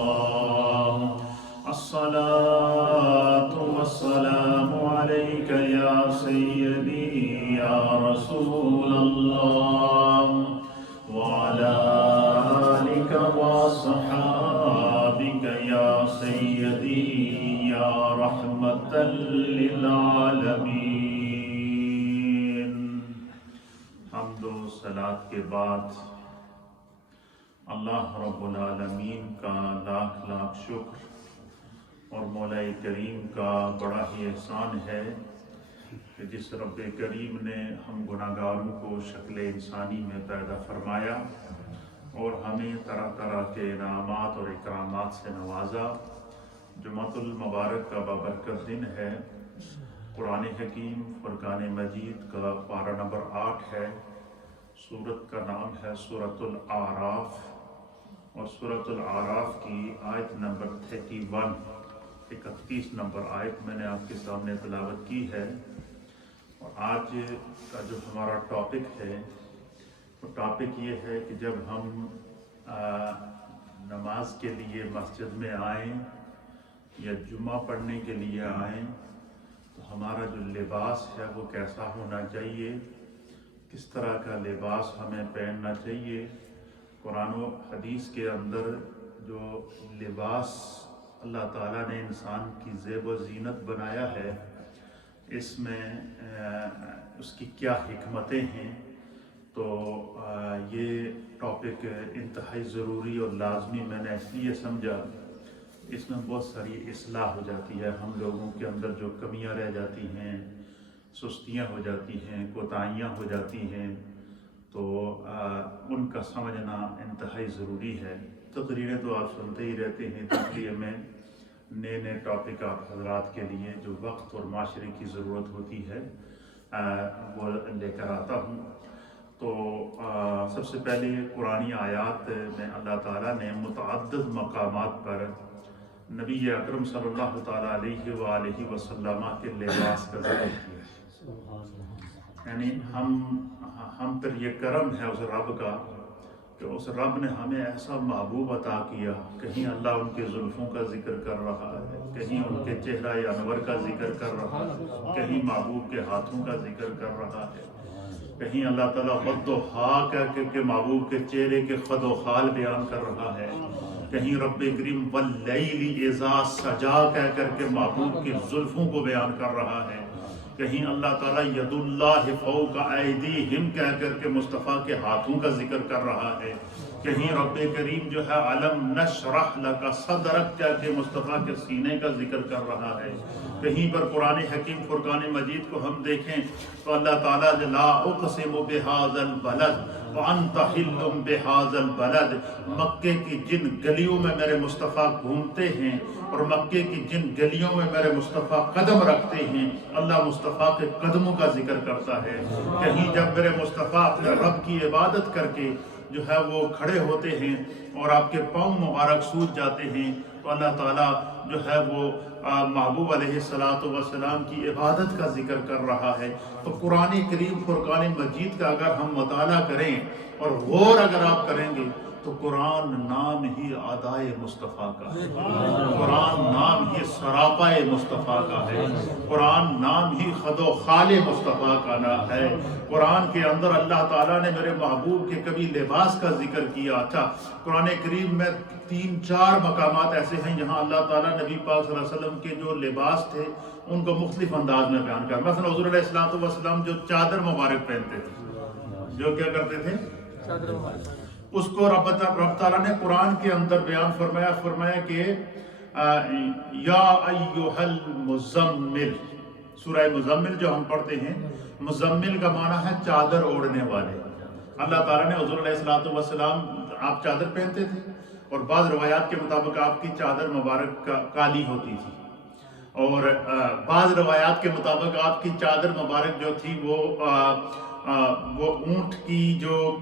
الله. الصلاة والسلام عليك يا سيدي يا رسول الله وعلى آلك وصحابك يا سيدي يا رحمة للعالمين. حمد و صلاۃ کے بعد اللہ رب العالمین کا لاکھ لاکھ شکر اور مولا کریم کا بڑا ہی احسان ہے کہ جس رب کریم نے ہم گناہگاروں کو شکل انسانی میں پیدا فرمایا اور ہمیں طرح طرح کے انعامات اور اکرامات سے نوازا. جمعۃ المبارک کا بابرکت دن ہے. قرآن حکیم فرقان مجید کا پارہ نمبر 8 ہے. سورت کا نام ہے سورۃ الاعراف اور سورۃ الاعراف کی آیت نمبر 31 نمبر آیت میں نے آپ کے سامنے تلاوت کی ہے. اور آج کا جو ہمارا ٹاپک ہے وہ ٹاپک یہ ہے کہ جب ہم نماز کے لیے مسجد میں آئیں یا جمعہ پڑھنے کے لیے آئیں تو ہمارا جو لباس ہے وہ کیسا ہونا چاہیے، کس طرح کا لباس ہمیں پہننا چاہیے. قرآن و حدیث کے اندر جو لباس اللہ تعالیٰ نے انسان کی زیب و زینت بنایا ہے اس میں اس کی کیا حکمتیں ہیں، تو یہ ٹاپک انتہائی ضروری اور لازمی میں نے اس لیے سمجھا. اس میں بہت ساری اصلاح ہو جاتی ہے. ہم لوگوں کے اندر جو کمیاں رہ جاتی ہیں، سستیاں ہو جاتی ہیں، کوتاہیاں ہو جاتی ہیں، تو ان کا سمجھنا انتہائی ضروری ہے. تقریریں تو آپ سنتے ہی رہتے ہیں، تقریر میں نئے نئے ٹاپک آپ حضرات کے لیے جو وقت اور معاشرے کی ضرورت ہوتی ہے وہ لے کر آتا ہوں. تو سب سے پہلے قرآنی آیات میں اللہ تعالیٰ نے متعدد مقامات پر نبی اکرم صلی اللہ تعالیٰ علیہ وآلہ وسلم کے لباس کا ذکر کیا ہے. یعنی ہم پر یہ کرم ہے اس رب کا کہ اس رب نے ہمیں ایسا محبوب عطا کیا. کہیں اللہ ان کے زلفوں کا ذکر کر رہا ہے، کہیں ان کے چہرہ انور کا ذکر کر رہا ہے، کہیں محبوب کے ہاتھوں کا ذکر کر رہا ہے، کہیں اللہ تعالیٰ خد و خا کہہ کے محبوب کے چہرے کے خد و خال بیان کر رہا ہے، کہیں رب کریم واللیل اذا سجا کہہ کر کے محبوب کی زلفوں کو بیان کر رہا ہے، کہیں اللہ تعالیٰ ید اللہ فوق ایدیہم کہہ کر کے مصطفیٰ کے ہاتھوں کا ذکر کر رہا ہے، کہیں رب کریم جو ہے علم نشرح لک صدرک کہہ کے مصطفیٰ کے سینے کا ذکر کر رہا ہے. کہیں پر قرآن حکیم فرقان مجید کو ہم دیکھیں تو اللہ تعالیٰ لا اقسم بہذا البلد وانت حل بہذا البلد، مکے کی جن گلیوں میں میرے مصطفیٰ گھومتے ہیں اور مکے کی جن گلیوں میں میرے مصطفیٰ قدم رکھتے ہیں، اللہ مصطفیٰ کے قدموں کا ذکر کرتا ہے. کہیں جب میرے مصطفیٰ اپنے رب کی عبادت کر کے جو ہے وہ کھڑے ہوتے ہیں اور آپ کے پاؤں مبارک سوج جاتے ہیں تو اللہ تعالیٰ جو ہے وہ محبوب علیہ السلام کی عبادت کا ذکر کر رہا ہے. تو قرآن کریم فرقان مجید کا اگر ہم مطالعہ کریں اور غور اگر آپ کریں گے تو قرآن نام ہی آدائے مصطفیٰ کا ہے، قرآن نام ہی سراپائے مصطفیٰ کا ہے، قرآن نام ہی خد و خال مصطفیٰ کا نام ہے. قرآن کے اندر اللہ تعالیٰ نے میرے محبوب کے کبھی لباس کا ذکر کیا. اچھا، قرآن کریم میں 3-4 مقامات ایسے ہیں جہاں اللہ تعالیٰ نبی پاک صلی اللہ علیہ وسلم کے جو لباس تھے ان کو مختلف انداز میں بیان کر. مثلا حضور علیہ السلام جو چادر مبارک پہنتے تھے، جو کیا کرتے تھے، چادر مبارک، اس کو رب تعالیٰ نے قرآن کے اندر بیان فرمایا کہ یا ایھا المزمل. سورہ مزمل جو ہم پڑھتے ہیں، مزمل کا معنی ہے چادر اوڑھنے والے. اللہ تعالیٰ نے حضور علیہ السلام آپ چادر پہنتے تھے اور بعض روایات کے مطابق آپ کی چادر مبارک کالی ہوتی تھی اور بعض روایات کے مطابق آپ کی چادر مبارک جو تھی وہ اونٹ کی جو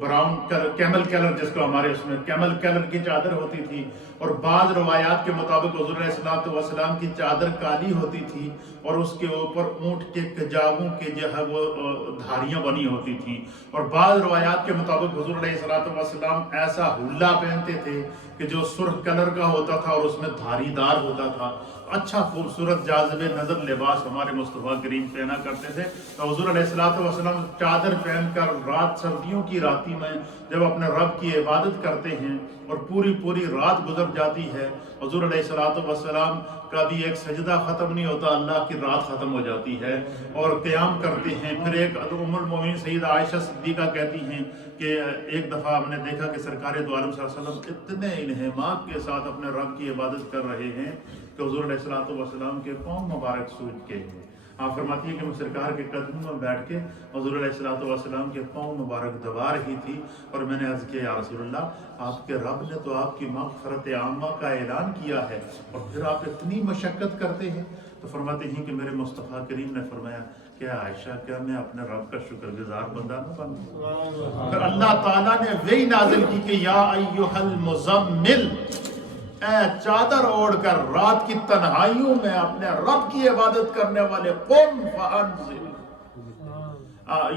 براؤن کلر، کیمل کلر جس کو ہمارے اس میں کیمل کلر کی چادر ہوتی تھی، اور بعض روایات کے مطابق حضور علیہ السلام کی چادر کالی ہوتی تھی اور اس کے اوپر اونٹ کے کجاووں کے جو ہے وہ دھاریاں بنی ہوتی تھیں، اور بعض روایات کے مطابق حضور علیہ السلام ایسا حلہ پہنتے تھے کہ جو سرخ کلر کا ہوتا تھا اور اس میں دھاری دار ہوتا تھا، اچھا خوبصورت جاذب نظر لباس ہمارے مصطفیٰ کریم پہنا کرتے تھے۔ تو حضور علیہ الصلوۃ والسلام چادر پہن کر رات، سردیوں کی راتی میں جب اپنے رب کی عبادت کرتے ہیں اور پوری رات گزر جاتی ہے، حضور علیہ الصلوۃ والسلام کا بھی ایک سجدہ ختم نہیں ہوتا، اللہ کی رات ختم ہو جاتی ہے اور قیام کرتے ہیں۔ پھر ایک ام المومنین سیدہ عائشہ صدیقہ کہتی ہیں کہ ایک دفعہ ہم نے دیکھا کہ سرکار دو عالم صلی اللہ علیہ وسلم اتنے انہماک کے ساتھ اپنے رب کی عبادت کر رہے ہیں کہ حضور علیہ الصلوۃ والسلام کے پاؤں مبارک سوج کے ہیں۔ آپ فرماتی ہیں کہ میں سرکار کے قدموں میں بیٹھ کے حضور علیہ الصلوۃ والسلام کے پاؤں مبارک دبا رہی تھی اور میں نے عرض کیا یا رسول اللہ، آپ کے رب نے تو آپ کی مغفرت عامہ کا اعلان کیا ہے اور پھر آپ اتنی مشقت کرتے ہیں؟ تو فرماتے ہیں کہ میرے مصطفیٰ کریم نے فرمایا کہ عائشہ، کیا میں اپنے رب کا شکر گزار بندہ نہ بنوں؟ پھر اللہ تعالیٰ نے وہی نازل کی کہ یا ایھا المزمل، اے چادر اوڑھ کر رات کی تنہائیوں میں اپنے رب کی عبادت کرنے والے، قم فانذر،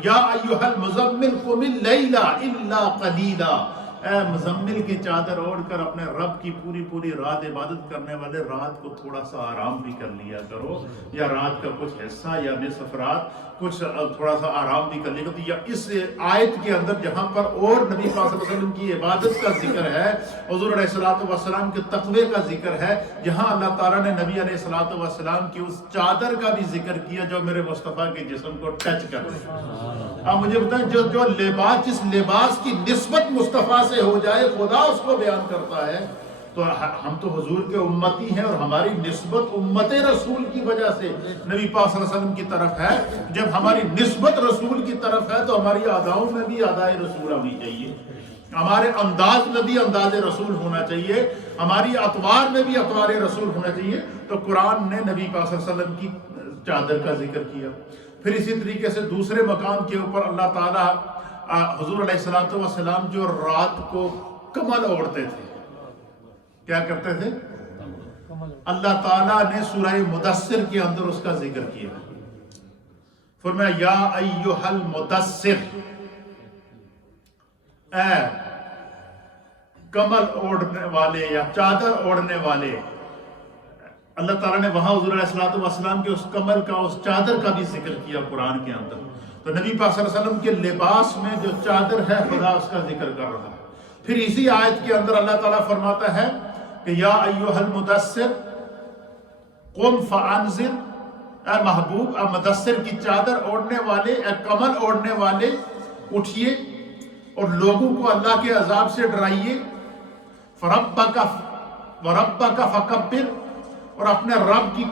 یا ایھا المزمل قم اللیل الا قلیلا، اے مزمل کی چادر اوڑھ کر اپنے رب کی پوری رات عبادت کرنے والے، رات کو تھوڑا سا آرام بھی کر لیا کرو، یا رات کا کچھ حصہ یا نصف رات کچھ تھوڑا سا آرام بھی کر لیا کرو۔ یا اس آیت کے اندر جہاں پر اور نبی صلی اللہ علیہ وسلم کی عبادت کا ذکر ہے، حضور علیہ الصلوۃ والسلام کے تقوی کا ذکر ہے، یہاں اللہ تعالیٰ نے نبی علیہ الصلوۃ والسلام کی اس چادر کا بھی ذکر کیا جو میرے مصطفیٰ کے جسم کو ٹچ کر رہے ہیں۔ اب مجھے بتائیں، جو لباس، جس لباس کی نسبت مصطفیٰ سے ہو جائے خدا اس کو بیان کرتا ہے، تو ہم تو حضور کے امتی ہیں اور ہماری نسبت امت رسول کی وجہ سے نبی پاک صلی اللہ علیہ وسلم کی طرف ہے۔ جب ہماری نسبت رسول کی طرف ہے تو ہماری اداؤں میں بھی ادائے رسول ہونی چاہیے، ہمارے انداز میں بھی انداز رسول ہونا چاہیے، ہماری اطوار میں بھی اطوار رسول ہونا چاہیے۔ تو قرآن نے نبی پاک صلی اللہ علیہ وسلم کی چادر کا ذکر کیا۔ پھر اسی طریقے سے دوسرے مقام کے اوپر اللہ تعالیٰ حضور علیہ الصلوۃ والسلام جو رات کو کمل اوڑھتے تھے، کیا کرتے تھے؟ اللہ تعالیٰ نے سورہ مدثر کے اندر اس کا ذکر کیا، فرمایا یا ایھا المدثر، اے کمل اوڑھنے والے یا چادر اوڑھنے والے۔ اللہ تعالیٰ نے وہاں حضور علیہ الصلوۃ والسلام کے اس کمل کا، اس چادر کا بھی ذکر کیا قرآن کے اندر۔ تو نبی پاک صلی اللہ علیہ وسلم کے لباس میں جو چادر ہے خدا اس کا ذکر کر رہا ہے۔ پھر اسی آیت کے اندر اللہ تعالیٰ فرماتا ہے کہ یا ایھا المدثر قم فانذر، اے محبوب، اے مدثر کی چادر اوڑھنے والے، اے کمل اوڑھنے والے، اٹھیے اور لوگوں کو اللہ کے عذاب سے ڈرائیے۔ وربک فکبر، اور اپنے رب کی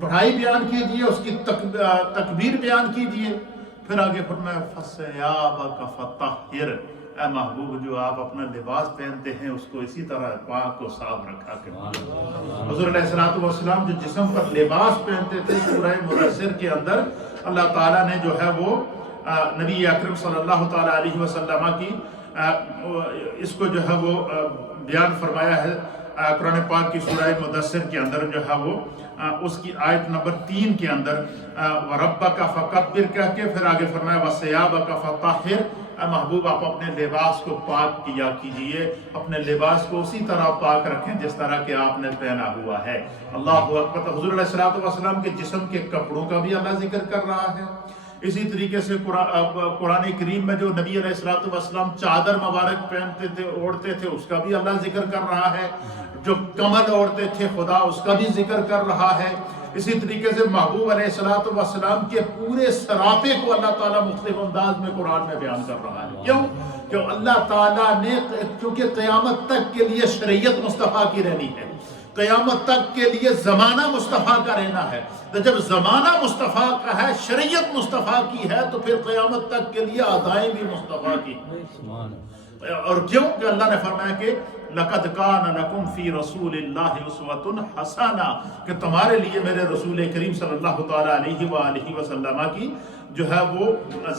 بڑائی بیان کیجیے، اس کی تکبیر بیان کیجیے۔ پھر آگے فرمایا فثیابک فطہر، اے محبوب جو آپ اپنا لباس پہنتے ہیں اس کو اسی طرح پاک و صاف رکھا کریں۔ حضور علیہ الصلوۃ والسلام جو جسم پر لباس پہنتے تھے، سورہ مدثر کے اندر اللہ تعالیٰ نے جو ہے وہ نبی اکرم صلی اللہ تعالیٰ علیہ وسلم کی اس کو جو ہے وہ بیان فرمایا ہے قرآن پاک کی سورہ مدثر کے اندر، جو ہے وہ اس کی آیت نمبر 3 کے اندر وَرَبَّكَ فَكَبِّرْ کہہ کے پھر آگے فرمایا وَثِيَابَكَ فَطَهِّرْ، اے محبوب آپ اپنے لباس کو پاک کیا کیجئے، اپنے لباس کو اسی طرح پاک رکھیں جس طرح کہ آپ نے پہنا ہوا ہے۔ اللہ اکبر۔ حضور علیہ الصلوۃ والسلام کے جسم کے کپڑوں کا بھی اللہ ذکر کر رہا ہے۔ اسی طریقے سے قرآن کریم میں جو نبی علیہ الصلوۃ والسلام چادر مبارک پہنتے تھے، اوڑھتے تھے، اس کا بھی اللہ ذکر کر رہا ہے۔ جو کمل اوڑھتے تھے خدا اس کا بھی ذکر کر رہا ہے۔ اسی طریقے سے محبوب علیہ الصلوۃ والسلام کے پورے سراپے کو اللہ تعالیٰ مختلف انداز میں قرآن میں بیان کر رہا ہے۔ کیوں؟ کہ اللہ تعالیٰ نے، چونکہ قیامت تک کے لیے شریعت مصطفیٰ کی رہنی ہے، قیامت تک کے لیے زمانہ مصطفیٰ کا رہنا ہے، تو جب زمانہ مصطفیٰ کا ہے، شریعت مصطفیٰ کی ہے، تو پھر قیامت تک کے لیے ادائیں بھی مصطفیٰ کی۔ اور کیوں کہ اللہ نے فرمایا کہ لَقَدْ كَانَ لَكُمْ فِي رَسُولِ اللَّهِ أُسْوَةٌ حَسَنَةٌ، کہ تمہارے لیے میرے رسول کریم صلی اللہ تعالیٰ علیہ وآلہ وسلم کی جو ہے وہ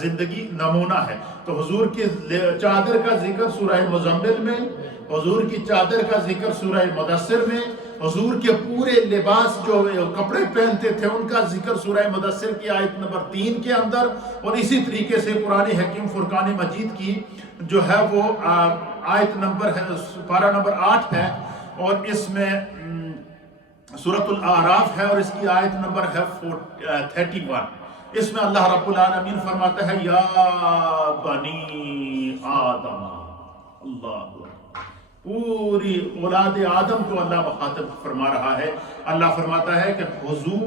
زندگی نمونہ ہے۔ تو حضور کی چادر کا ذکر سورہ مزمل میں، حضور کی چادر کا ذکر سورہ مدثر میں، حضور کے پورے لباس جو کپڑے پہنتے تھے ان کا ذکر سورہ مدثر کی آیت نمبر 3 کے اندر، اور اسی طریقے سے قرآن حکیم فرقان مجید کی جو ہے وہ آیت نمبر ہے، پارہ نمبر 8 ہے، اور اس میں سورۃ الاعراف ہے، اور اس کی آیت نمبر ہے 31۔ اس میں اللہ رب العالمین فرماتا ہے یا بنی آدم، اللہ پوری اولاد آدم کو اللہ مخاطب فرما رہا ہے۔ اللہ فرماتا ہے کہ خذو،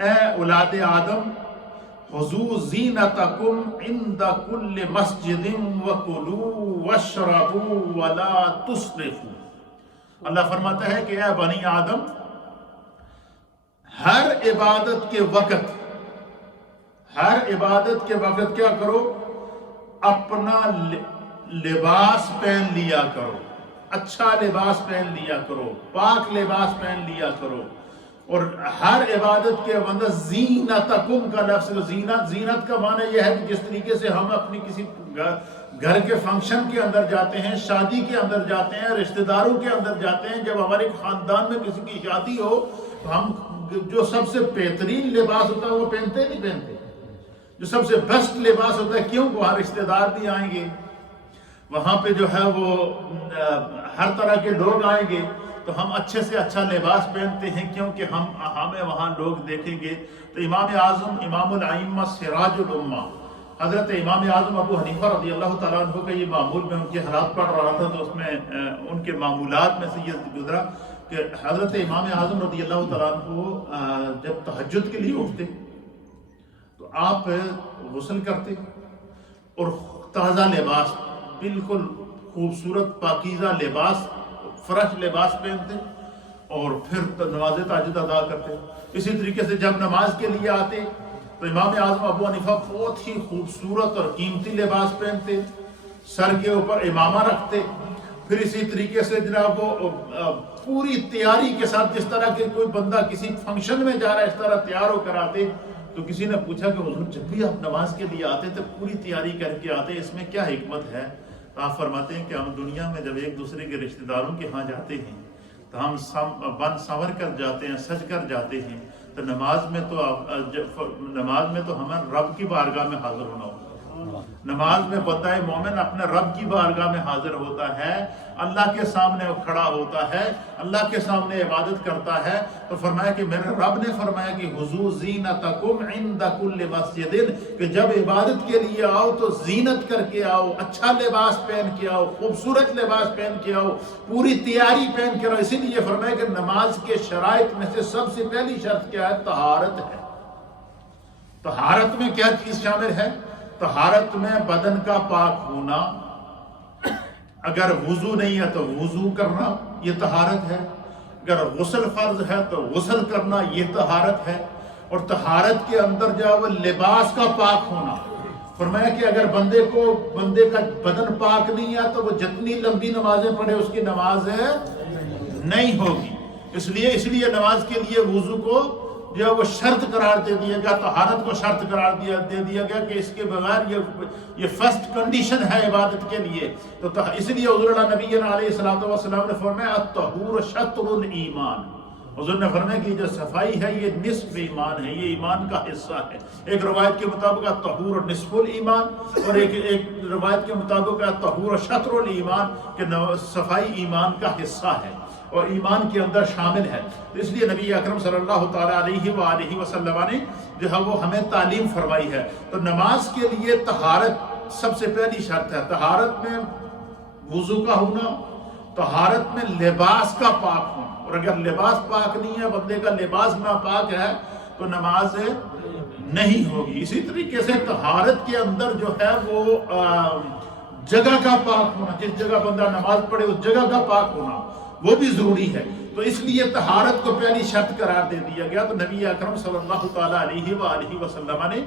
اے اولاد آدم، خذو زینتکم عند کل مسجد وکلوا واشربوا ولا تسرفوا۔ اللہ فرماتا ہے کہ اے بنی آدم، ہر عبادت کے وقت کیا کرو؟ اپنا لباس پہن لیا کرو، اچھا لباس پہن لیا کرو، پاک لباس پہن لیا کرو۔ اور ہر عبادت کے اندر زینتکم کا لفظ، زینت کا معنی یہ ہے کہ جس طریقے سے ہم اپنی کسی گھر کے فنکشن کے اندر جاتے ہیں، شادی کے اندر جاتے ہیں، رشتہ داروں کے اندر جاتے ہیں، جب ہمارے خاندان میں کسی کی شادی ہو تو ہم جو سب سے بہترین لباس ہوتا ہے وہ پہنتے نہیں پہنتے، جو سب سے بیسٹ لباس ہوتا ہے، کیوں؟ وہاں رشتہ دار بھی آئیں گے، وہاں پہ جو ہے وہ ہر طرح کے لوگ آئیں گے، تو ہم اچھے سے اچھا لباس پہنتے ہیں، کیونکہ ہمیں وہاں لوگ دیکھیں گے۔ تو امام اعظم، امام الائمہ، سراج الامہ، حضرت امام اعظم ابو حنیفہ رضی اللہ تعالیٰ عنہ کا یہ معمول میں ان کے حالات پڑھ رہا تھا، تو اس میں ان کے معمولات میں سے یہ گزرا کہ حضرت امام اعظم رضی اللہ تعالیٰ عنہ جب تہجد کے لیے اٹھتے تو آپ غسل کرتے اور تازہ لباس، بالکل خوبصورت پاکیزہ لباس، فرش لباس پہنتے اور پھر نماز تہجد ادا کرتے۔ اسی طریقے سے جب نماز کے لیے آتے تو امام اعظم ابو حنیفہ بہت ہی خوبصورت اور قیمتی لباس پہنتے، سر کے اوپر امامہ رکھتے، پھر اسی طریقے سے جناب وہ پوری تیاری کے ساتھ، جس طرح کہ کوئی بندہ کسی فنکشن میں جا رہا ہے اس طرح تیار ہو کر آتے۔ تو کسی نے پوچھا کہ حضور جب بھی آپ نماز کے لیے آتے تو پوری تیاری کر کے آتے، اس میں کیا حکمت ہے؟ تو آپ فرماتے ہیں کہ ہم دنیا میں جب ایک دوسرے کے رشتہ داروں کے ہاں جاتے ہیں تو ہم بن سنور کر جاتے ہیں، سج کر جاتے ہیں، تو نماز میں تو ہمیں رب کی بارگاہ میں حاضر ہونا ہوتا ہے۔ نماز میں بندہ مومن اپنے رب کی بارگاہ میں حاضر ہوتا ہے، اللہ کے سامنے وہ کھڑا ہوتا ہے، اللہ کے سامنے عبادت کرتا ہے۔ تو فرمایا کہ میرے رب نے فرمایا کہ خذو زینتکم عند کل مسجد، کہ جب عبادت کے لیے آؤ تو زینت کر کے آؤ، اچھا لباس پہن کے آؤ، خوبصورت لباس پہن کے آؤ، پوری تیاری پہن کے آؤ۔ اسی لیے فرمایا کہ نماز کے شرائط میں سے سب سے پہلی شرط کیا ہے؟ طہارت ہے۔ طہارت میں کیا چیز شامل ہے؟ طہارت میں بدن کا پاک ہونا، اگر وضو نہیں ہے تو وضو کرنا، یہ طہارت ہے۔ اگر غسل فرض ہے تو غسل کرنا، یہ طہارت ہے۔ اور طہارت کے اندر جو ہے وہ لباس کا پاک ہونا، فرمایا کہ اگر بندے کا بدن پاک نہیں ہے تو وہ جتنی لمبی نمازیں پڑھے اس کی نماز نہیں ہوگی۔ اس لیے نماز کے لیے وضو کو جو ہے وہ شرط قرار دے دیا گیا، طہارت کو شرط قرار دے دیا گیا کہ اس کے بغیر یہ فرسٹ کنڈیشن ہے عبادت کے لیے۔ تو اس لیے حضور اللہ نبی علیہ السلام نے فرمایا الطہور شطر الایمان، حضور نے فرمایا کہ جو صفائی ہے یہ نصف ایمان ہے، یہ ایمان کا حصہ ہے۔ ایک روایت کے مطابق الطہور نصف الایمان، اور ایک روایت کے مطابق الطہور شطر الایمان، کہ صفائی ایمان کا حصہ ہے اور ایمان کے اندر شامل ہے۔ تو اس لیے نبی اکرم صلی اللہ تعالیٰ علیہ وآلہ وسلم نے جو ہے وہ ہمیں تعلیم فرمائی ہے۔ تو نماز کے لیے طہارت سب سے پہلی شرط ہے۔ طہارت میں وضو کا ہونا، طہارت میں لباس کا پاک ہونا، اور اگر لباس پاک نہیں ہے، بندے کا لباس ناپاک ہے تو نماز نہیں ہوگی۔ اسی طریقے سے طہارت کے اندر جو ہے وہ جگہ کا پاک ہونا، جس جگہ بندہ نماز پڑھے اس جگہ کا پاک ہونا وہ بھی ضروری ہے۔ تو اس لیے طہارت کو پہلی شرط قرار دے دیا گیا۔ تو نبی اکرم صلی اللہ تعالیٰ علیہ وآلہ وسلم نے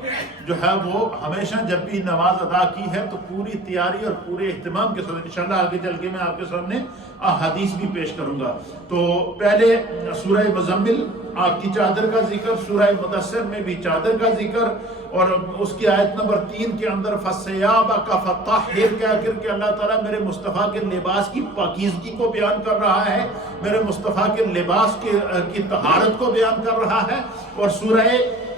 جو ہے وہ ہمیشہ جب بھی نماز ادا کی ہے تو پوری تیاری اور پورے اہتمام کے ساتھ، انشاءاللہ آگے چل کے میں آپ کے سامنے احادیث بھی پیش کروں گا۔ تو پہلے سورہ مزمل آپ کی چادر کا ذکر، سورہ مدثر میں بھی چادر کا ذکر، اور اس کی آیت نمبر 3 کے اندر فَثِيَابَكَ فَطَهِّرْ کہہ کر کے اللہ تعالیٰ میرے مصطفیٰ کے لباس کی پاکیزگی کو بیان کر رہا ہے، میرے مصطفیٰ کے لباس کی طہارت کو بیان کر رہا ہے۔ اور سورہ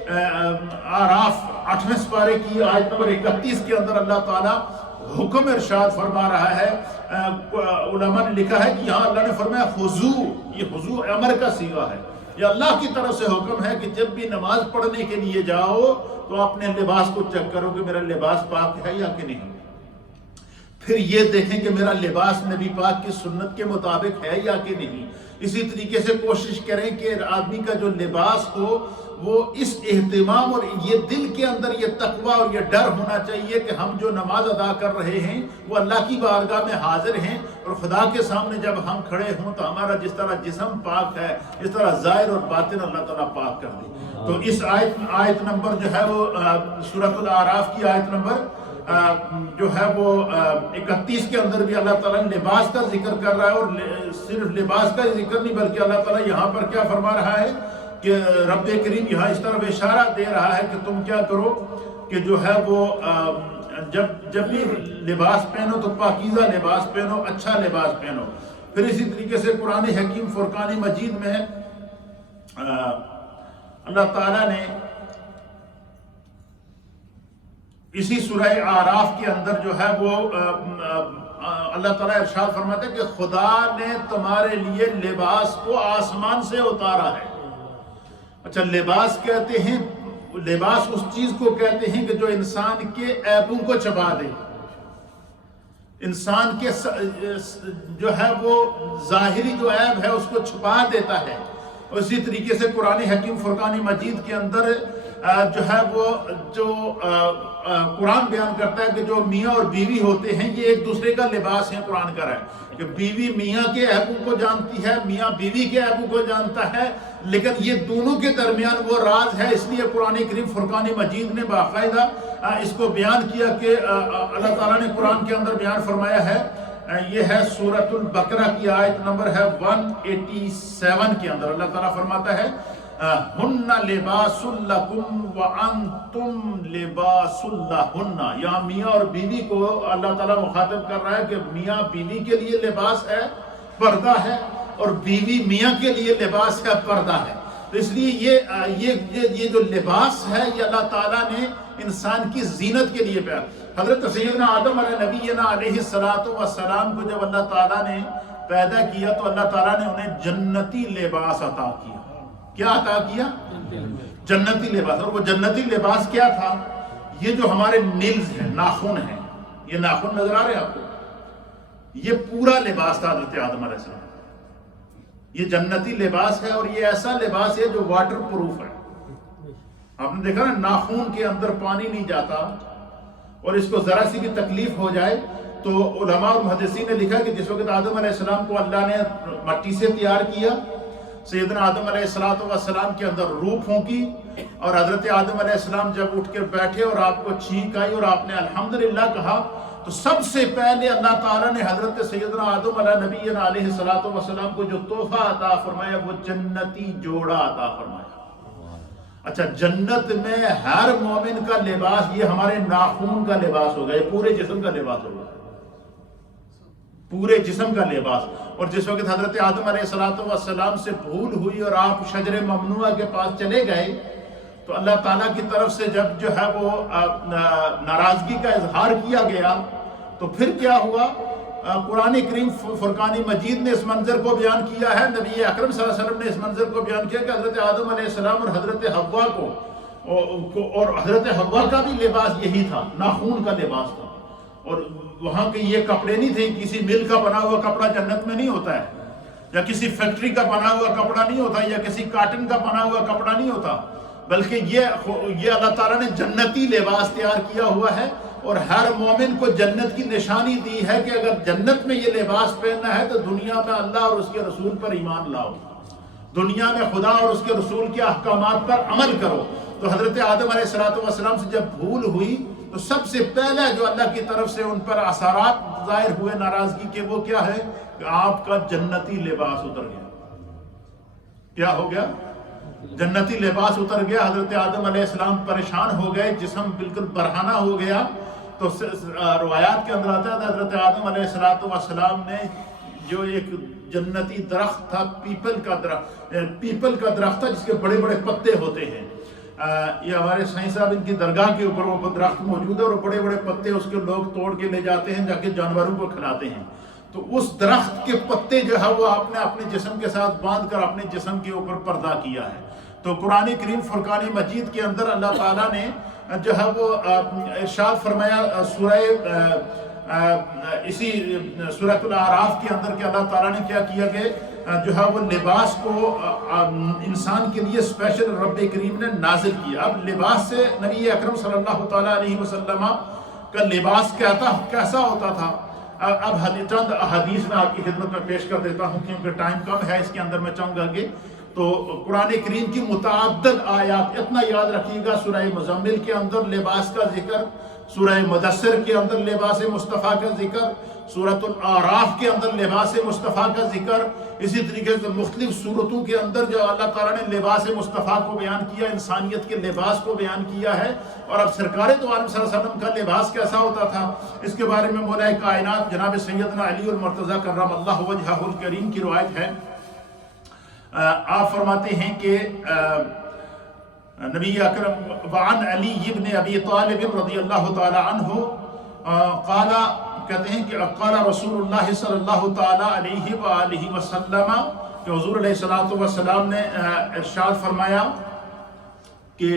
اعراف 8ویں سپارے کی آیت نمبر 31 کے اندر اللہ تعالیٰ حکم ارشاد فرما رہا ہے. علماء نے لکھا ہے کہ یہاں اللہ نے فرمایا خضو، یہ خضو امر کا صیغہ ہے. یہ اللہ کی طرف سے حکم ہے کہ جب بھی نماز پڑھنے کے لیے جاؤ تو اپنے لباس کو چیک کرو کہ میرا لباس پاک ہے یا کہ نہیں. پھر یہ دیکھیں کہ میرا لباس نبی پاک کی سنت کے مطابق ہے یا کہ نہیں. اسی طریقے سے کوشش کریں کہ آدمی کا جو لباس ہو وہ اس اہتمام اور یہ دل کے اندر یہ تقوی اور یہ ڈر ہونا چاہیے کہ ہم جو نماز ادا کر رہے ہیں وہ اللہ کی بارگاہ میں حاضر ہیں، اور خدا کے سامنے جب ہم کھڑے ہوں تو ہمارا جس طرح جسم پاک ہے اس طرح ظاہر اور باطن اللہ تعالیٰ پاک کر دے. تو اس آیت نمبر جو ہے وہ سورۃ الاعراف کی آیت نمبر جو ہے وہ 31 کے اندر بھی اللہ تعالیٰ نے لباس کا ذکر کر رہا ہے. اور صرف لباس کا ذکر نہیں بلکہ اللہ تعالیٰ یہاں پر کیا فرما رہا ہے کہ رب کریم یہاں اس طرح اشارہ دے رہا ہے کہ تم کیا کرو کہ جو ہے وہ جب بھی لباس پہنو تو پاکیزہ لباس پہنو، اچھا لباس پہنو. پھر اسی طریقے سے قرآن حکیم فرقان مجید میں اللہ تعالیٰ نے اسی سورہ اعراف کے اندر جو ہے وہ اللہ تعالیٰ ارشاد فرماتے ہیں کہ خدا نے تمہارے لیے لباس کو آسمان سے اتارا ہے. اچھا، لباس کہتے ہیں، لباس اس چیز کو کہتے ہیں کہ جو انسان کے عیبوں کو چھپا دے، انسان کے جو ہے وہ ظاہری جو عیب ہے اس کو چھپا دیتا ہے. اور اسی طریقے سے قرآن حکیم فرقان مجید کے اندر جو ہے وہ جو قرآن بیان کرتا ہے کہ جو میاں اور بیوی ہوتے ہیں یہ ایک دوسرے کا لباس ہے. قرآن کہہ رہا ہے کہ بیوی میاں کے عیبوں کو جانتی ہے، میاں بیوی کے عیبوں کو جانتا ہے، لیکن یہ دونوں کے درمیان وہ راز ہے. اس لیے قرآن کریم فرقان مجید نے باقاعدہ اس کو بیان کیا کہ اللہ تعالیٰ نے قرآن کے اندر بیان فرمایا ہے. یہ ہے سورۃ البقرہ کی آیت نمبر ہے 187 کے اندر اللہ تعالیٰ فرماتا ہے ہن لباس لکم وانتم لباس لہن. یہاں میاں اور بیوی کو اللہ تعالیٰ مخاطب کر رہا ہے کہ میاں بیوی کے لیے لباس ہے، پردہ ہے، اور بیوی میاں کے لیے لباس ہے، پردہ ہے. تو اس لیے یہ جو لباس ہے یہ اللہ تعالیٰ نے انسان کی زینت کے لیے پیدا. حضرت سیدنا آدم علیہ نبینا علیہ السلام کو جب اللہ تعالیٰ نے پیدا کیا تو اللہ تعالیٰ نے انہیں جنتی لباس عطا کیا. کیا عطا کیا؟ جنتی لباس. اور وہ جنتی لباس کیا تھا؟ یہ جو ہمارے نیلز ہیں، ناخن ہیں، یہ ناخن نظر آ رہے ہیں آپ کو، یہ پورا لباس تھا حضرت آدم علیہ السلام. یہ جنتی لباس ہے اور یہ ایسا لباس ہے جو واٹر پروف ہے. آپ نے دیکھا نا ناخن کے اندر پانی نہیں جاتا، اور اس کو ذرا سی بھی تکلیف ہو جائے تو علماء اور محدثین نے لکھا کہ جس وقت آدم علیہ السلام کو اللہ نے مٹی سے تیار کیا، سیدنا آدم علیہ السلام کے اندر روح پھونکی، اور حضرت آدم علیہ السلام جب اٹھ کر بیٹھے اور آپ کو چھینک آئی اور آپ نے الحمدللہ کہا تو سب سے پہلے اللہ تعالیٰ نے حضرت سیدنا آدم علیہ نبینا علیہ السلام کو جو تحفہ عطا فرمایا وہ جنتی جوڑا عطا فرمایا. اچھا، جنت میں ہر مومن کا لباس یہ ہمارے ناخون کا لباس ہوگا، یہ پورے جسم کا لباس ہوگا، پورے جسم کا لباس. اور جس وقت حضرت آدم علیہ السلام سے بھول ہوئی اور آپ شجر ممنوعہ کے پاس چلے گئے تو اللہ تعالیٰ کی طرف سے جب جو ہے وہ ناراضگی کا اظہار کیا گیا تو پھر کیا ہوا؟ قرآن کریم فرقان مجید نے اس منظر کو بیان کیا ہے، نبی اکرم صلی اللہ علیہ وسلم نے اس منظر کو بیان کیا کہ حضرت آدم علیہ السلام اور حضرت حوا اور حضرت حوا کا بھی لباس یہی تھا، ناخون کا لباس تھا. اور وہاں کے یہ کپڑے نہیں تھے، کسی مل کا بنا ہوا کپڑا جنت میں نہیں ہوتا ہے، یا کسی فیکٹری کا بنا ہوا کپڑا نہیں ہوتا، یا کسی کاٹن کا بنا ہوا کپڑا نہیں ہوتا، بلکہ یہ اللہ تعالیٰ نے جنتی لباس تیار کیا ہوا ہے. اور ہر مومن کو جنت کی نشانی دی ہے کہ اگر جنت میں یہ لباس پہننا ہے تو دنیا میں اللہ اور اس کے رسول پر ایمان لاؤ، دنیا میں خدا اور اس کے رسول کے احکامات پر عمل کرو. تو حضرت آدم علیہ السلام سے جب بھول ہوئی تو سب سے پہلے جو اللہ کی طرف سے ان پر اثرات ظاہر ہوئے ناراضگی کے وہ کیا ہے کہ آپ کا جنتی لباس اتر گیا. کیا ہو گیا؟ جنتی لباس اتر گیا. حضرت آدم علیہ السلام پریشان ہو گئے، جسم بالکل برہنہ ہو گیا. تو روایات کے اندر آتا ہے حضرت آدم علیہ السلام نے جو ایک جنتی درخت تھا، پیپل کا درخت تھا جس کے بڑے بڑے پتے ہوتے ہیں، یہ ہمارے سائیں صاحب ان کی درگاہ کے اوپر وہ درخت موجود ہے اور بڑے بڑے پتے اس کے لوگ توڑ کے لے جاتے ہیں، جا کے جانوروں کو کھلاتے ہیں. تو اس درخت کے پتے جو ہے وہ آپ نے اپنے جسم کے ساتھ باندھ کر اپنے جسم کے اوپر پردہ کیا ہے. تو قرآن کریم فرقان مجید کے اندر اللہ تعالیٰ نے جو ہے وہ ارشاد فرمایا اسی سورۃ الاعراف کے اندر کہ اللہ تعالیٰ نے کیا کیا کہ جو ہے وہ لباس کو انسان کے لیے اسپیشل رب کریم نے نازل کیا. اب لباس سے نبی اکرم صلی اللہ تعالیٰ علیہ وسلم کا لباس کیسا ہوتا تھا. اب چند حدیث میں آپ کی خدمت میں پیش کر دیتا ہوں کیونکہ ٹائم کم ہے اس کے اندر. میں چاہوں گا کہ تو قرآن کریم کی متعدد آیات، اتنا یاد رکھیے گا، سورہ مزمل کے اندر لباس کا ذکر، سورہ مدثر کے اندر لباس مصطفیٰ کا ذکر، سورۃ الاعراف کے اندر لباس مصطفیٰ کا ذکر، اسی طریقے سے مختلف صورتوں کے اندر جو اللہ تعالیٰ نے لباس مصطفیٰ کو بیان کیا، انسانیت کے لباس کو بیان کیا ہے. اور اب سرکار دو عالم صلی اللہ علیہ وسلم کا لباس کیسا ہوتا تھا اس کے بارے میں مولا کائنات جناب سیدنا علی المرتضیٰ کرم اللہ وجہہ الکریم کی روایت ہے. آپ فرماتے ہیں کہ نبی اکرم وعن علی ابن ابی طالب رضی اللہ تعالی عنہ قال، کہتے ہیں کہ قال رسول اللہ صلی اللہ تعالی علیہ وآلہ وسلم کہ حضور علیہ الصلوۃ والسلام نے ارشاد فرمایا کہ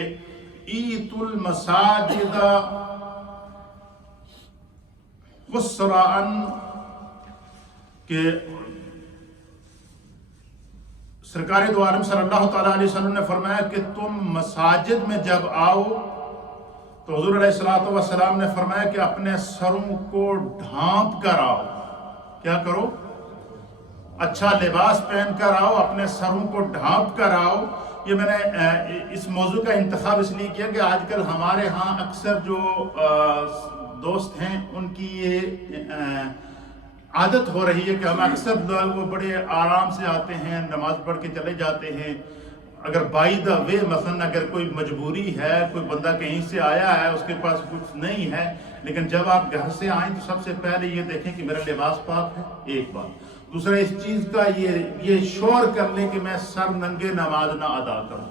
ایت المساجد خسراء، کہ سرکار دو عالم صلی اللہ تعالیٰ علیہ وسلم نے فرمایا کہ تم مساجد میں جب آؤ تو حضور علیہ الصلوۃ والسلام نے فرمایا کہ اپنے سروں کو ڈھانپ کر آؤ. کیا کرو؟ اچھا لباس پہن کر آؤ، اپنے سروں کو ڈھانپ کر آؤ. یہ میں نے اس موضوع کا انتخاب اس لیے کیا کہ آج کل ہمارے ہاں اکثر جو دوست ہیں ان کی یہ عادت ہو رہی ہے کہ ہم اکثر لوگ وہ بڑے آرام سے آتے ہیں، نماز پڑھ کے چلے جاتے ہیں. اگر بائی دا وے مثلا اگر کوئی مجبوری ہے، کوئی بندہ کہیں سے آیا ہے، اس کے پاس کچھ نہیں ہے، لیکن جب آپ گھر سے آئیں تو سب سے پہلے یہ دیکھیں کہ میرا لباس پاک ہے، ایک بات. دوسرا اس چیز کا یہ شور کر لیں کہ میں سر ننگے نماز نہ ادا کروں.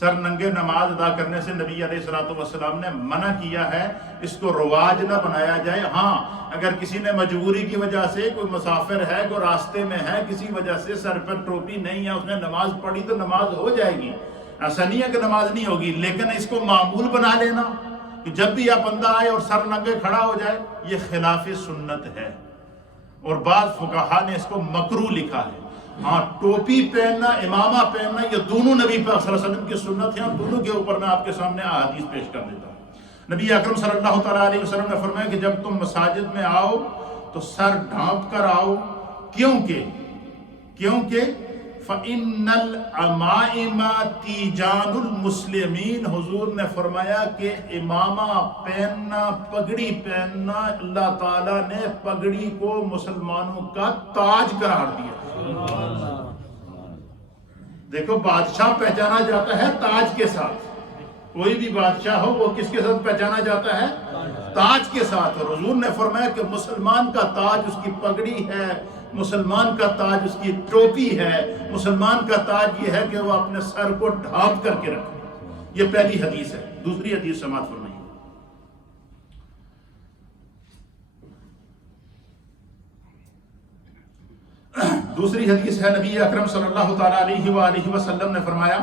سر ننگے نماز ادا کرنے سے نبی علیہ الصلوۃ والسلام نے منع کیا ہے، اس کو رواج نہ بنایا جائے. ہاں اگر کسی نے مجبوری کی وجہ سے، کوئی مسافر ہے، کوئی راستے میں ہے، کسی وجہ سے سر پر ٹوپی نہیں ہے، اس نے نماز پڑھی تو نماز ہو جائے گی، ایسا نہیں ہے کہ نماز نہیں ہوگی. لیکن اس کو معمول بنا لینا کہ جب بھی آپ بندہ آئے اور سر ننگے کھڑا ہو جائے، یہ خلاف سنت ہے اور بعض فقہا نے اس کو مکروہ لکھا ہے. ہاں ٹوپی پہننا، امامہ پہننا، یہ دونوں نبی پاک صلی اللہ علیہ وسلم کی سنت ہیں، اور دونوں کے اوپر میں آپ کے سامنے احادیث پیش کر دیتا ہوں. نبی اکرم صلی اللہ تعالیٰ علیہ وسلم نے فرمایا کہ جب تم مساجد میں آؤ تو سر ڈھانپ کر آؤ. کیونکہ فَإِنَّ الْعَمَائِمَ تِیجَانُ الْمُسْلِمِينَ، حضور نے فرمایا کہ امامہ پہننا، پگڑی پہننا، اللہ تعالیٰ نے پگڑی کو مسلمانوں کا تاج قرار دیا. دیکھو بادشاہ پہچانا جاتا ہے تاج کے ساتھ، کوئی بھی بادشاہ ہو وہ کس کے ساتھ پہچانا جاتا ہے؟ تاج کے ساتھ. اور حضور نے فرمایا کہ مسلمان کا تاج اس کی پگڑی ہے، مسلمان کا تاج اس کی ٹوپی ہے، مسلمان کا تاج یہ ہے کہ وہ اپنے سر کو ڈھانپ کر کے رکھے. یہ پہلی حدیث ہے. دوسری حدیث سماعت فرمائیے. دوسری حدیث ہے، نبی اکرم صلی اللہ تعالیٰ علیہ وآلہ وسلم نے فرمایا،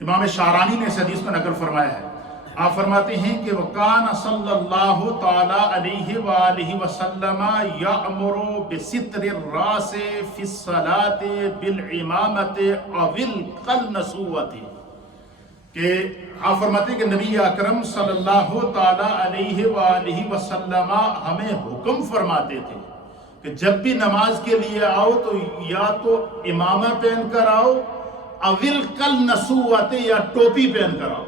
امام شعرانی نے اس حدیث کو نقل فرمایا ہے. آپ فرماتے ہیں کہ وَقَانَ صلی اللہ تعالیٰ علیہ وآلہ وسلم یأمر بستر الراس فی الصلاة بالعمامت او القلنسوۃ، کہ آپ فرماتے ہیں کہ نبی اکرم صلی اللہ تعالیٰ علیہ وآلہ وسلم ہمیں حکم فرماتے تھے کہ جب بھی نماز کے لیے آؤ تو یا تو امامہ پہن کر آؤ، اوِل قلنسوۃ، یا ٹوپی پہن کر آؤ.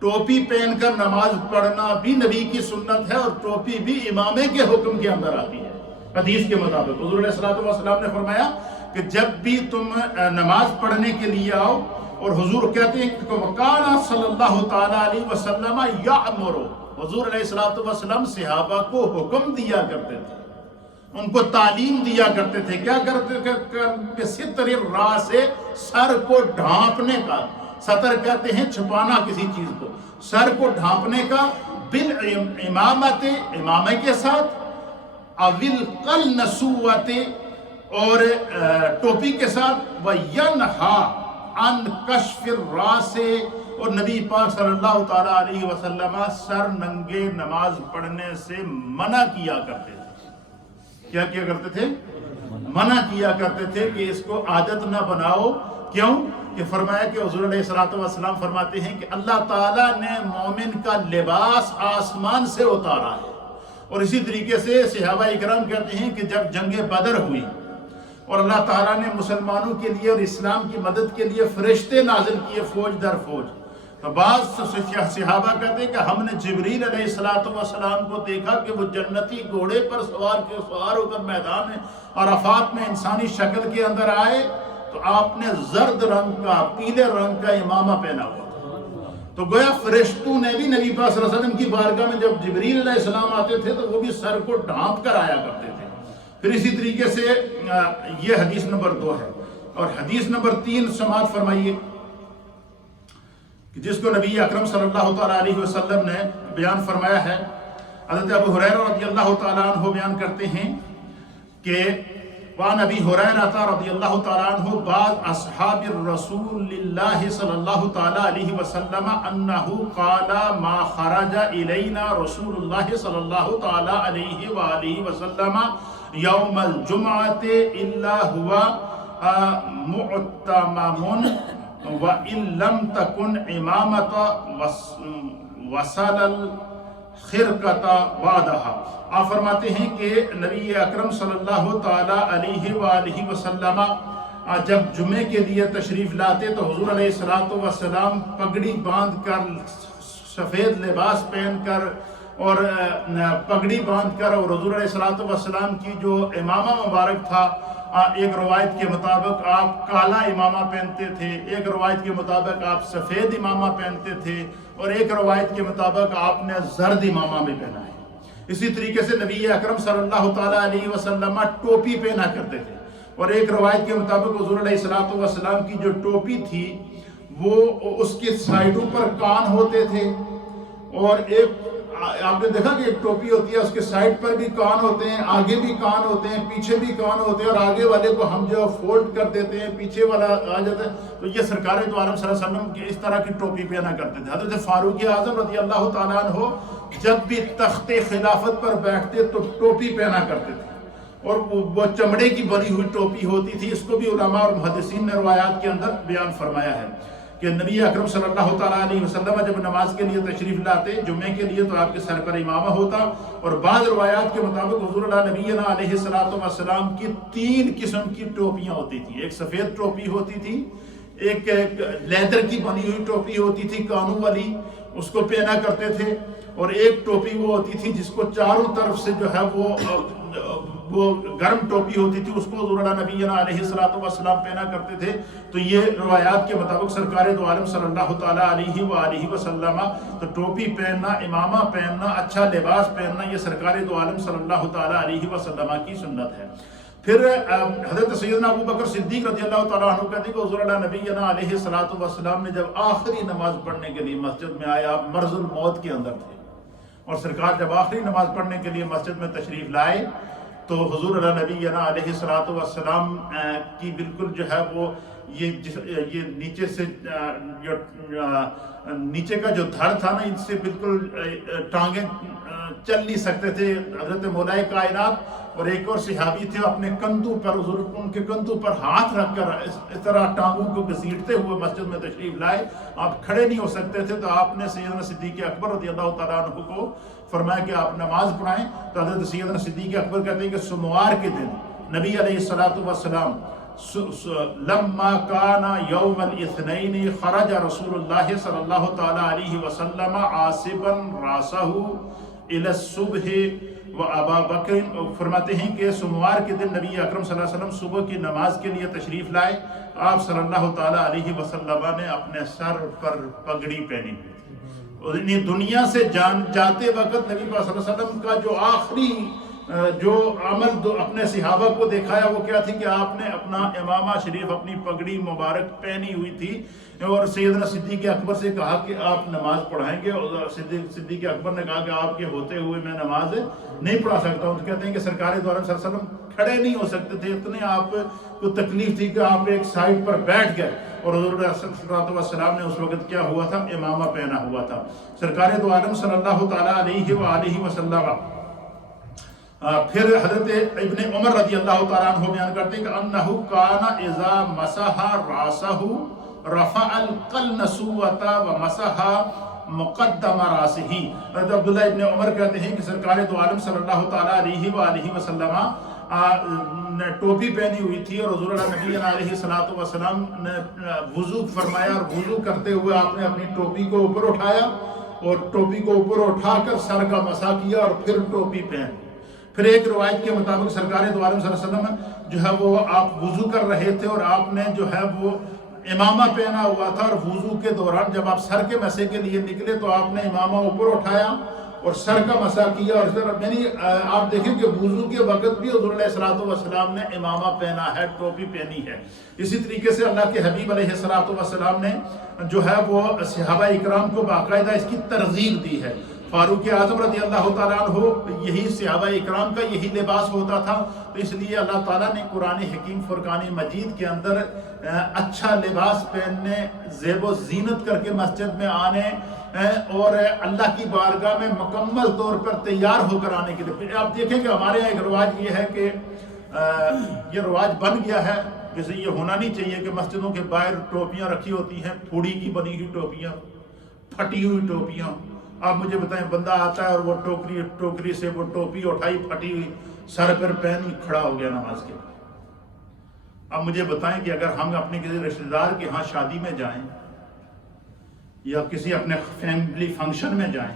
ٹوپی پہن کر نماز پڑھنا بھی نبی کی سنت ہے، اور ٹوپی بھی امامے کے حکم کے اندر آتی ہے. حدیث کے مطابق حضور علیہ الصلوۃ والسلام نے فرمایا کہ جب بھی تم نماز پڑھنے کے لیے آؤ، اور حضور کہتے ہیں کہ وَقَانَ صلی اللہ تعالیٰ علیہ وسلم یأمر، حضور علیہ الصلوۃ والسلام صحابہ کو حکم دیا کرتے تھے. ان کو تعلیم دیا کرتے تھے. کیا کرتے تھے؟ ستر الراس، سر کو ڈھانپنے کا. سطر کہتے ہیں چھپانا کسی چیز کو، سر کو ڈھانپنے کا. بالامامت، امامہ کے ساتھ. اوِل قلنسوۃ، اور ٹوپی کے ساتھ. وینہا عن کشف الراس، اور نبی پاک صلی اللہ تعالیٰ علیہ وسلم سر ننگے نماز پڑھنے سے منع کیا کرتے تھے. کیا کیا کرتے تھے؟ منع کیا کرتے تھے کہ اس کو عادت نہ بناؤ. کیوں؟ کہ فرمایا کہ حضور علیہ السلام فرماتے ہیں کہ اللہ تعالیٰ نے مومن کا لباس آسمان سے اتارا ہے. اور اسی طریقے سے صحابہ اکرام کہتے ہیں کہ جب جنگ بدر ہوئی اور اللہ تعالیٰ نے مسلمانوں کے لیے اور اسلام کی مدد کے لیے فرشتے نازل کیے فوج در فوج، تو بعض صحابہ کہتے ہیں کہ ہم نے جبریل علیہ السلام کو دیکھا کہ وہ جنتی گھوڑے پر سوار ہو کر میدان عرفات میں انسانی شکل کے اندر آئے، تو آپ نے زرد رنگ کا، پیلے رنگ کا امامہ پہنا ہوا تھا. تو گویا فرشتوں نے بھی نبی پاک صلی اللہ علیہ وسلم کی بارگاہ میں جب جبریل علیہ السلام آتے تھے تو وہ بھی سر کو ڈھانپ کر آیا کرتے تھے. پھر اسی طریقے سے یہ حدیث نمبر 2 ہے. اور حدیث نمبر 3 سماعت فرمائیے کہ جس کو نبی اکرم صلی اللہ تعالیٰ علیہ وسلم نے بیان فرمایا ہے. حضرت ابو ہریرہ رضی اللہ تعالیٰ عنہ بیان کرتے ہیں کہ وعن ابی ہریرہ رضی اللہ تعالیٰ عنہ بعض اصحاب الرسول اللہ صلی اللہ تعالیٰ علیہ وسلم انہو قال ما خرج الینا رسول اللہ صلی اللہ تعالیٰ علیہ وآلہ وسلم یوم الجمعۃ الا هو معتمم وَإِن لَمْ تَكُنْ عِمَامَةً وَصَلَ الْخِرْقَةَ بَعْدَهَا. آپ فرماتے ہیں کہ نبی اکرم صلی اللہ تعالیٰ علیہ وآلہ وسلم جب جمعے کے لیے تشریف لاتے تو حضور علیہ السلام پگڑی باندھ کر، سفید لباس پہن کر اور پگڑی باندھ کر، اور حضور علیہ السلام کی جو امامہ مبارک تھا، ایک روایت کے مطابق آپ کالا امامہ پہنتے تھے، ایک روایت کے مطابق آپ سفید امامہ پہنتے تھے، اور ایک روایت کے مطابق آپ نے زرد امامہ بھی پہنا ہے. اسی طریقے سے نبی اکرم صلی اللہ تعالیٰ علیہ وسلم ٹوپی پہنا کرتے تھے، اور ایک روایت کے مطابق حضور علیہ السلام کی جو ٹوپی تھی وہ اس کے سائڈوں پر کان ہوتے تھے. اور ایک آپ نے دیکھا کہ ایک ٹوپی ہوتی ہے، اس کے سائڈ پر بھی کان ہوتے ہیں، آگے بھی کان ہوتے ہیں، پیچھے بھی کان ہوتے ہیں، اور آگے والے کو ہم جو فولڈ کر دیتے ہیں، پیچھے والا آ جاتا ہے. تو یہ سرکار دو عالم صلی اللہ علیہ وسلم کی اس طرح کی ٹوپی پہنا کرتے تھے. حضرت فاروق اعظم رضی اللہ تعالیٰ عنہ جب بھی تخت خلافت پر بیٹھتے تو ٹوپی پہنا کرتے تھے، اور وہ چمڑے کی بنی ہوئی ٹوپی ہوتی تھی. اس کو بھی علماء اور محدثین نے روایات کے اندر بیان فرمایا ہے کہ نبی اکرم صلی اللہ تعالیٰ علیہ وسلم جب نماز کے لیے تشریف لاتے جمعے کے لیے تو آپ کے سر پر امامہ ہوتا. اور بعض روایات کے مطابق حضور اللہ نبینا علیہ السلام کی 3 قسم کی ٹوپیاں ہوتی تھیں. ایک سفید ٹوپی ہوتی تھی، ایک لیدر کی بنی ہوئی ٹوپی ہوتی تھی کانوں والی، اس کو پہنا کرتے تھے، اور ایک ٹوپی وہ ہوتی تھی جس کو چاروں طرف سے جو ہے وہ گرم ٹوپی ہوتی تھی، اس کو حضور نبینا علیہ السلام پہنا کرتے تھے. تو یہ روایات کے مطابق سرکار دو عالم صلی اللہ تعالیٰ علیہ وآلہ وسلم تو ٹوپی پہننا، امامہ پہننا، اچھا لباس پہننا، یہ سرکار دو عالم صلی اللہ تعالیٰ علیہ وسلم کی سنت ہے. پھر حضرت سیدنا ابو بکر صدیق رضی اللہ تعالیٰ عنہ کہتے ہیں کہ حضور نبینا علیہ السلام نے جب آخری نماز پڑھنے کے لیے مسجد میں آیا، آپ مرض الموت کے اندر تھے، اور سرکار جب آخری نماز پڑھنے کے لیے مسجد میں تشریف لائے تو حضور نبینا علیہ السلام کی بالکل جو ہے وہ یہ نیچے سے نیچے کا جو دھڑ تھا نا، ان سے بالکل ٹانگیں چل نہیں سکتے تھے. حضرت مولا کائنات اور ایک اور صحابی تھے، اپنے کندھوں پر حضور ان کے کندھوں پر ہاتھ رکھ کر اس طرح ٹانگوں کو گھسیٹتے ہوئے مسجد میں تشریف لائے. آپ کھڑے نہیں ہو سکتے تھے، تو آپ نے سیدنا صدیق اکبر رضی اللہ تعالیٰ عنہ کو فرمایا کہ آپ نماز پڑھائیں. تو حضرت سیدنا صدیق اکبر کہتے ہیں کہ سوموار کے دن نبی علیہ السلام لما کان یوم الاثنین خرج رسول اللہ صلی اللہ تعالیٰ علیہ وسلم عاصبا راسہ الی الصبح و ابا بکر. فرماتے ہیں کہ سوموار کے دن نبی اکرم صلی اللہ علیہ وسلم صبح کی نماز کے لیے تشریف لائے. آپ صلی اللہ تعالیٰ علیہ وسلم نے اپنے سر پر پگڑی پہنی ہوئی. دنیا سے جاتے وقت نبی صلی اللہ علیہ وسلم کا جو آخری جو عمل اپنے صحابہ کو دکھایا وہ کیا تھی کہ آپ نے اپنا امامہ شریف، اپنی پگڑی مبارک پہنی ہوئی تھی، اور سیدنا صدیق اکبر سے کہا کہ آپ نماز پڑھائیں گے، اور صدیق اکبر نے کہا کہ آپ کے ہوتے ہوئے میں نماز نہیں پڑھا سکتا ہوں۔ تو کہتے ہیں کہ سرکار دو عالم صلی اللہ علیہ وسلم کھڑے نہیں ہو سکتے تھے، اتنے آپ کو تکلیف تھی کہ آپ ایک سائڈ پر بیٹھ گئے، اور حضور صلی اللہ علیہ وسلم نے اس وقت کیا ہوا تھا؟ امامہ پہنا ہوا تھا۔ سرکار دو عالم صلی اللہ تعالیٰ علیہ وآلہ وسلم پھر حضرت ابن عمر رضی اللہ تعالیٰ عنہ بیان کرتے ہیں کہ انہو کان اذا مسح راسہ رفع القلنسوۃ ومسح مقدم راسہ۔ حضرت عبداللہ ابن عمر کہتے ہیں کہ سرکار دو عالم صلی اللہ تعالیٰ علیہ وآلہ وسلم نے ٹوپی پہنی ہوئی تھی، اور حضور نبی علیہ الصلوۃ والسلام نے وضو فرمایا، اور وضو کرتے ہوئے آپ نے اپنی ٹوپی کو اوپر اٹھایا، اور ٹوپی کو اوپر اٹھا کر سر کا مسح کیا، اور پھر ٹوپی پہن۔ پھر ایک روایت کے مطابق سرکار دو عالم صلی اللہ علیہ وسلم جو ہے وہ آپ وضو کر رہے تھے، اور آپ نے جو ہے وہ امامہ پہنا ہوا تھا، اور وضو کے دوران جب آپ سر کے مسح کے لیے نکلے تو آپ نے امامہ اوپر اٹھایا اور سر کا مسح کیا، اور اس طرح یعنی آپ دیکھیں کہ وضو کے وقت بھی حضور علیہ الصلوۃ والسلام نے امامہ پہنا ہے، ٹوپی پہنی ہے۔ اسی طریقے سے اللہ کے حبیب علیہ الصلوۃ والسلام نے جو ہے وہ صحابہ اکرام کو باقاعدہ اس کی ترغیب دی ہے۔ فاروق اعظم رضی اللہ تعالیٰ عنہ یہی صحابہ اکرام کا یہی لباس ہوتا تھا، تو اس لیے اللہ تعالیٰ نے قرآن حکیم فرقان مجید کے اندر اچھا لباس پہننے، زیب و زینت کر کے مسجد میں آنے، اور اللہ کی بارگاہ میں مکمل طور پر تیار ہو کر آنے کے لیے۔ آپ دیکھیں کہ ہمارے یہاں ایک رواج یہ ہے کہ یہ رواج بن گیا ہے، جیسے یہ ہونا نہیں چاہیے کہ مسجدوں کے باہر ٹوپیاں رکھی ہوتی ہیں، پھوڑی کی بنی ہوئی ٹوپیاں، پھٹی ہوئی ٹوپیاں۔ آپ مجھے بتائیں، بندہ آتا ہے اور وہ ٹوکری سے وہ ٹوپی اٹھائی پھٹی ہوئی سر پر پہن کھڑا ہو گیا نماز کے۔ اب مجھے بتائیں کہ اگر ہم اپنے کسی رشتہ دار کے ہاں شادی میں جائیں یا کسی اپنے فیملی فنکشن میں جائیں،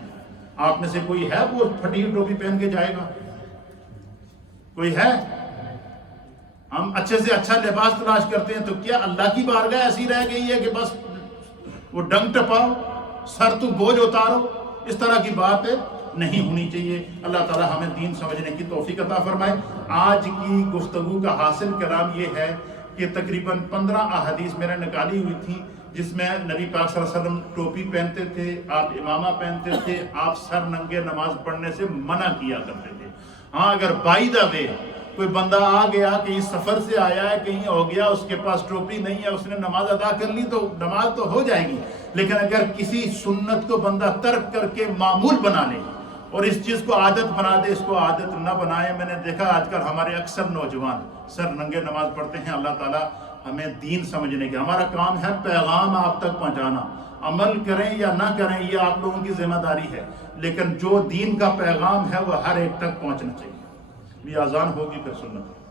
آپ میں سے کوئی ہے وہ پھٹی ہوئی ٹوپی پہن کے جائے گا؟ کوئی ہے؟ ہم اچھے سے اچھا لباس تلاش کرتے ہیں، تو کیا اللہ کی بارگاہ ایسی رہ گئی ہے کہ بس وہ ڈنگ ٹپاؤ، سر تو بوجھ اتارو؟ اس طرح کی بات نہیں ہونی چاہیے۔ اللہ تعالی ہمیں دین سمجھنے کی توفیق عطا فرمائے۔ آج کی گفتگو کا حاصل کلام یہ ہے کہ تقریباً 15 احادیث میں نے نکالی ہوئی تھی، جس میں نبی پاک صلی اللہ علیہ وسلم ٹوپی پہنتے تھے، آپ امامہ پہنتے تھے، آپ سر ننگے نماز پڑھنے سے منع کیا کرتے تھے۔ ہاں، اگر بائی دا وے کوئی بندہ آ گیا، کہیں سفر سے آیا ہے، کہیں ہو گیا، اس کے پاس ٹوپی نہیں ہے، اس نے نماز ادا کر لی تو نماز تو ہو جائے گی، لیکن اگر کسی سنت کو بندہ ترک کر کے معمول بنا لے اور اس چیز کو عادت بنا دے، اس کو عادت نہ بنائے۔ میں نے دیکھا آج کل ہمارے اکثر نوجوان سر ننگے نماز پڑھتے ہیں۔ اللہ تعالیٰ ہمیں دین سمجھنے کے، ہمارا کام ہے پیغام آپ تک پہنچانا، عمل کریں یا نہ کریں یہ آپ لوگوں کی ذمہ داری ہے، لیکن جو دین کا پیغام ہے وہ ہر ایک تک پہنچنا چاہیے۔ یہ اذان ہوگی پھر سنت۔